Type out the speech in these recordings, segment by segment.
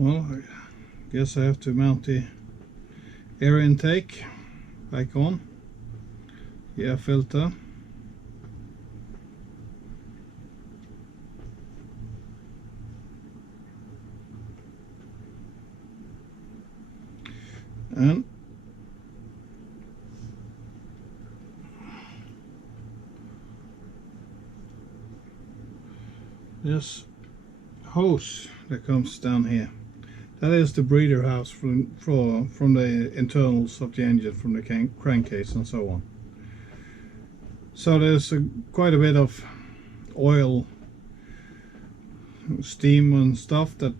Well, I guess I have to mount the air intake back on, the air filter. And this hose that comes down here, that is the breather house from the internals of the engine, from the crankcase and so on. So there's quite a bit of oil, steam and stuff that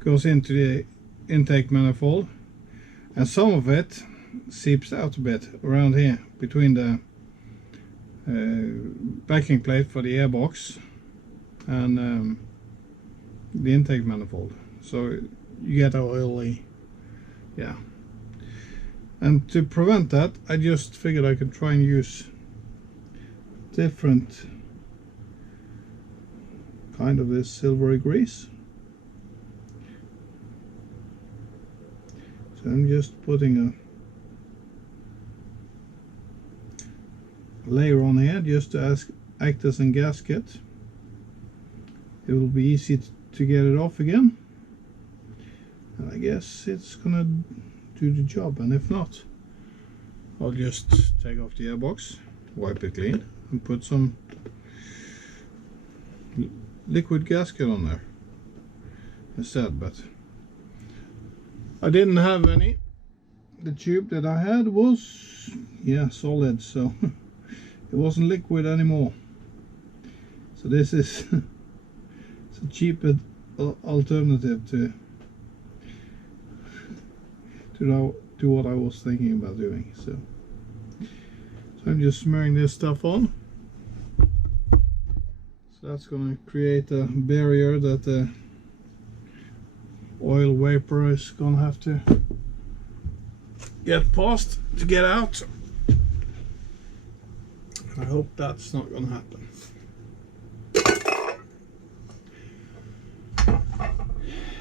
goes into the intake manifold, and some of it seeps out a bit around here between the backing plate for the airbox and the intake manifold. So you get oily, yeah. And to prevent that, I just figured I could try and use different kind of this silvery grease. So I'm just putting a layer on here just to act as a gasket. It will be easy to get it off again, and I guess it's gonna do the job. And if not, I'll just take off the airbox, wipe it clean, and put some liquid gasket on there instead. But I didn't have any. The tube that I had was, yeah, solid, so it wasn't liquid anymore. So this is it's a cheaper alternative to what I was thinking about doing. So I'm just smearing this stuff on. So that's going to create a barrier that the oil vapor is going to have to get past to get out. I hope that's not going to happen.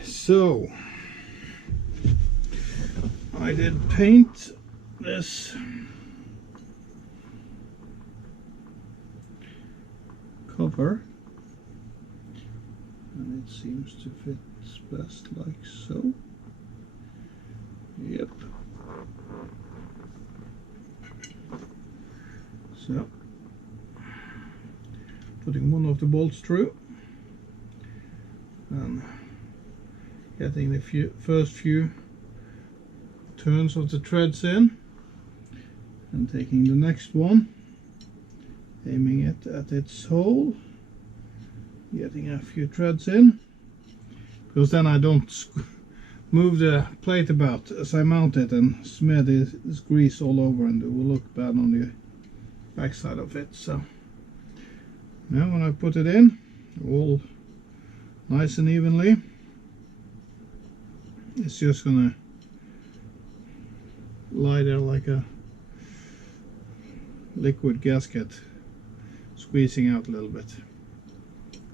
So I did paint this cover, and it seems to fit best like so. Yep. So putting one of the bolts through and getting the first few turns of the threads in, and taking the next one, aiming it at its hole, getting a few threads in, because then I don't move the plate about as I mount it and smear this grease all over, and it will look bad on the back side of it. So now when I put it in, all nice and evenly, it's just gonna lie there like a liquid gasket, squeezing out a little bit.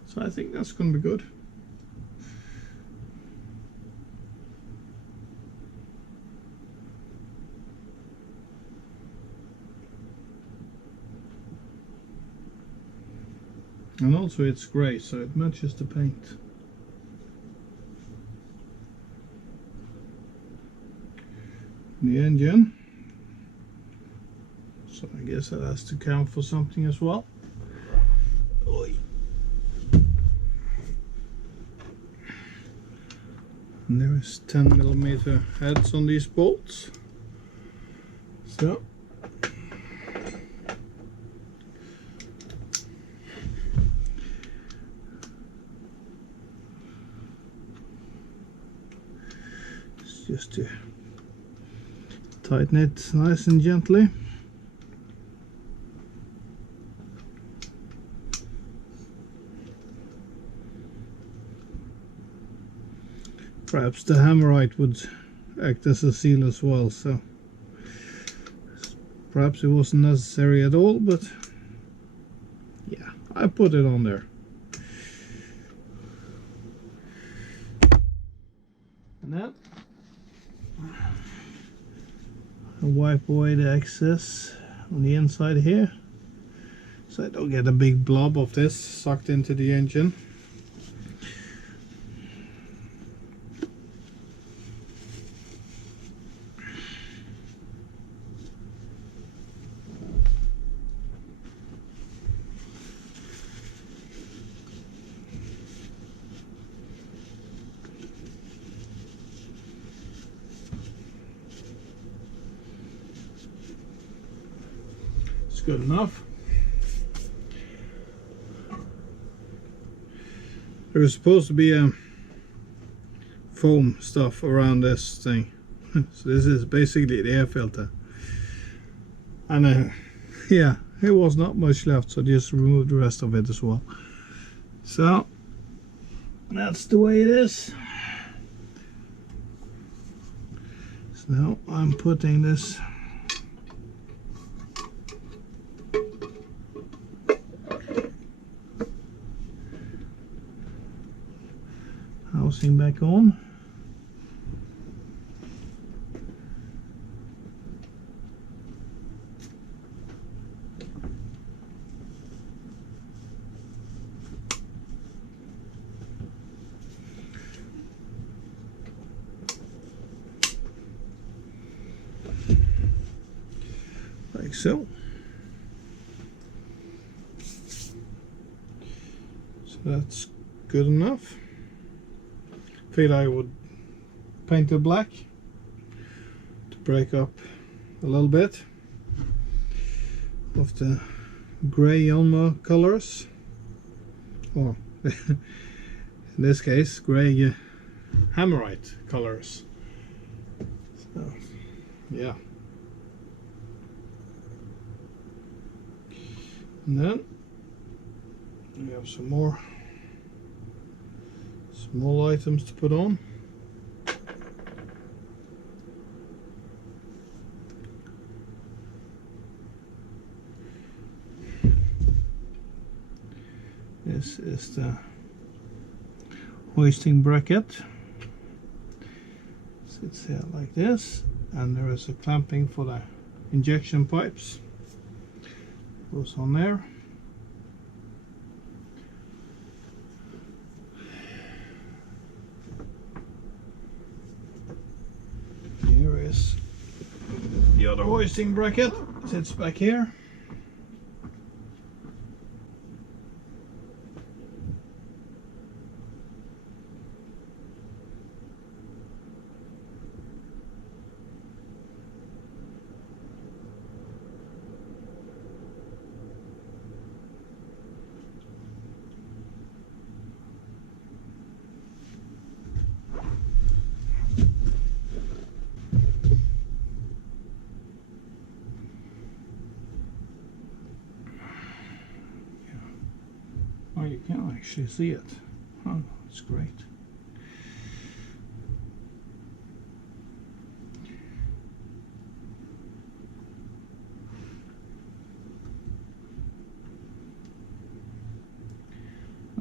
So I think that's gonna be good. And also it's grey, so it matches the paint. The engine, so I guess that has to count for something as well. Oy. And there is 10mm heads on these bolts. So it's just to tighten it nice and gently. Perhaps the hammerite would act as a seal as well, so perhaps it wasn't necessary at all, but yeah, I put it on there. and wipe away the excess on the inside here, so I don't get a big blob of this sucked into the engine. Good enough. There was supposed to be a foam stuff around this thing, so this is basically the air filter, and yeah, it was not much left, so just removed the rest of it as well. So that's the way it is. So now I'm putting this housing back on. Like so. So that's good enough. Figured I would paint it black to break up a little bit of the gray Elma colors, or in this case gray Hammerite colors. So yeah, and then we have some more small items to put on. This is the hoisting bracket. Sits here like this, and there is a clamping for the injection pipes. Goes on there. Here is the other hoisting bracket. Sits back here. Oh, you can't actually see it. Oh, it's great.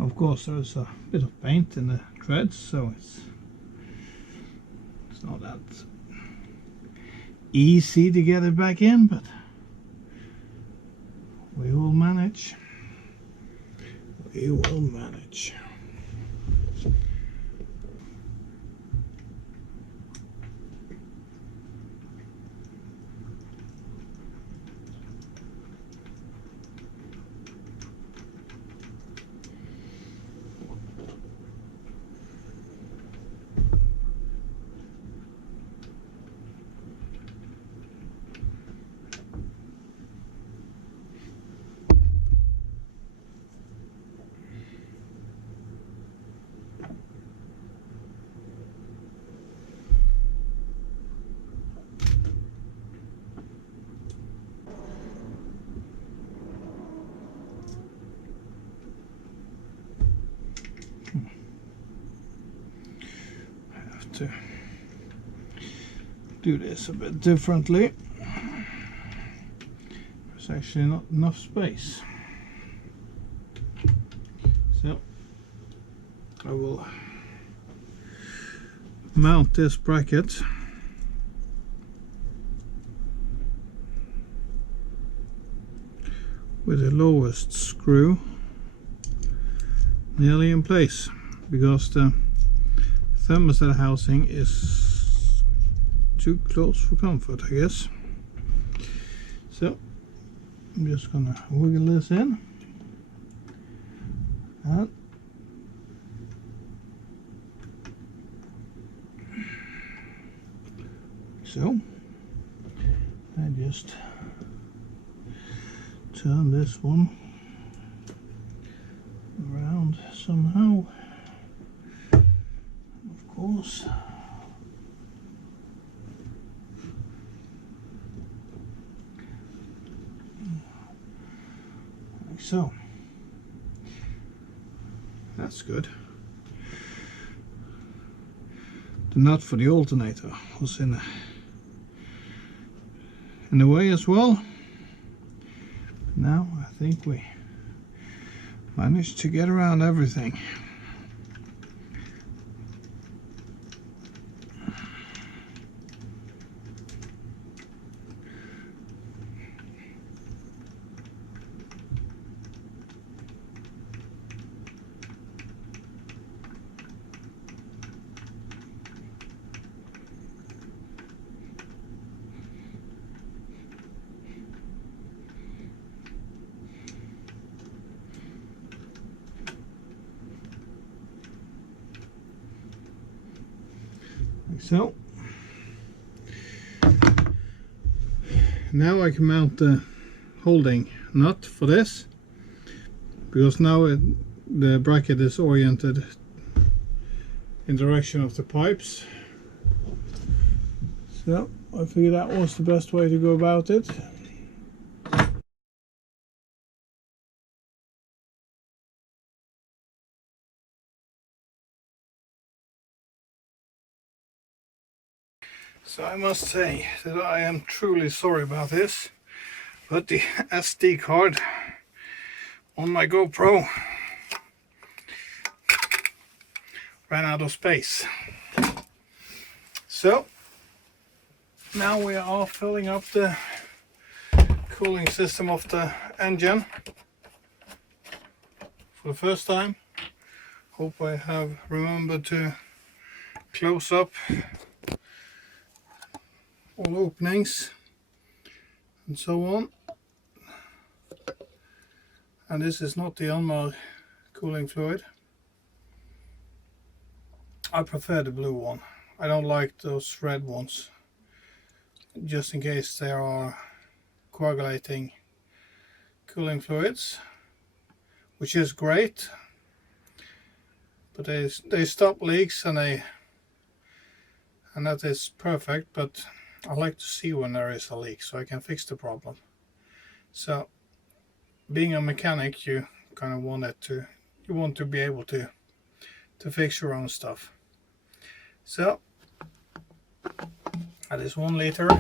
Of course, there's a bit of paint in the treads, so it's not that easy to get it back in, but we will manage. We will manage. To do this a bit differently. There's actually not enough space, so I will mount this bracket with the lowest screw nearly in place, because the thermostat housing is too close for comfort, I guess. So I'm just gonna wiggle this in, and so I just turn this one around somehow, of course. Like so. That's good. The nut for the alternator was in the way as well. Now I think we managed to get around everything. Like so. Now I can mount the holding nut for this, because now the bracket is oriented in the direction of the pipes. So I figured that was the best way to go about it. So I must say that I am truly sorry about this, but the SD card on my GoPro ran out of space. So now we are filling up the cooling system of the engine for the first time. Hope I have remembered to close up all openings and so on. And this is not the Yanmar cooling fluid. I prefer the blue one. I don't like those red ones, just in case there are coagulating cooling fluids, which is great, but they stop leaks and that is perfect. But I like to see when there is a leak so I can fix the problem. So being a mechanic, you kind of want to be able to fix your own stuff. So that is 1 liter.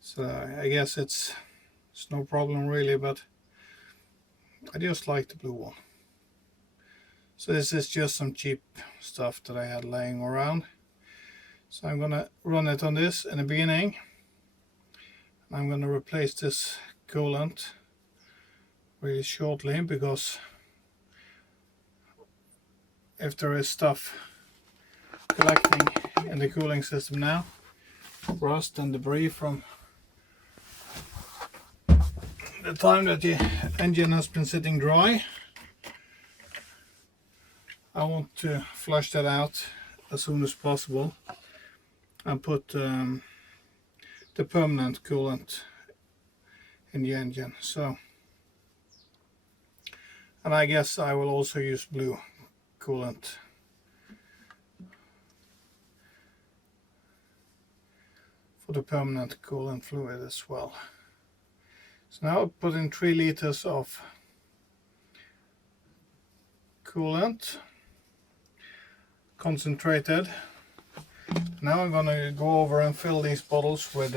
So I guess it's no problem really, but I just like the blue one. So this is just some cheap stuff that I had laying around. So I'm gonna run it on this in the beginning. I'm gonna replace this coolant really shortly, because if there is stuff collecting in the cooling system now, rust and debris from the time that the engine has been sitting dry, I want to flush that out as soon as possible and put the permanent coolant in the engine. So, and I guess I will also use blue coolant for the permanent coolant fluid as well. So now I put in 3 liters of coolant, concentrated Now I'm gonna go over and fill these bottles with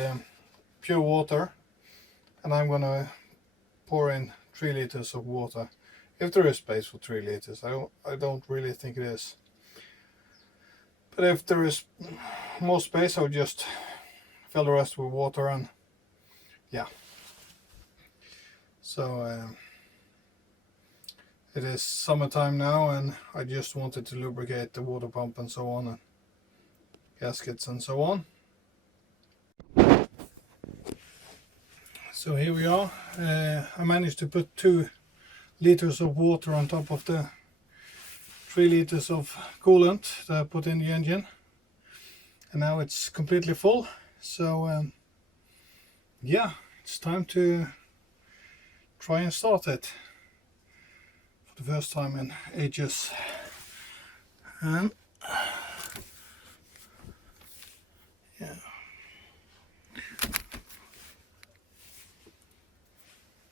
pure water, and I'm gonna pour in 3 liters of water, if there is space for 3 liters. I don't really think it is, but if there is more space, I'll just fill the rest with water. And yeah, so it is summertime now, and I just wanted to lubricate the water pump and so on, and gaskets and so on. So here we are. I managed to put 2 liters of water on top of the 3 liters of coolant that I put in the engine, and now it's completely full. So yeah, it's time to try and start it for the first time in ages. And yeah,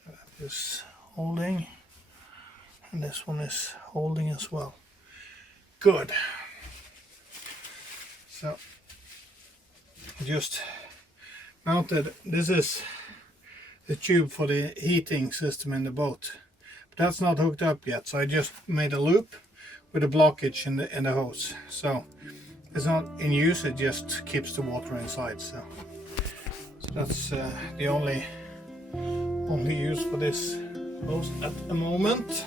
that is holding, and this one is holding as well. Good. So just mounted, this is the tube for the heating system in the boat, but that's not hooked up yet, so I just made a loop with a blockage in the hose, so it's not in use, it just keeps the water inside. So that's the only use for this hose at the moment.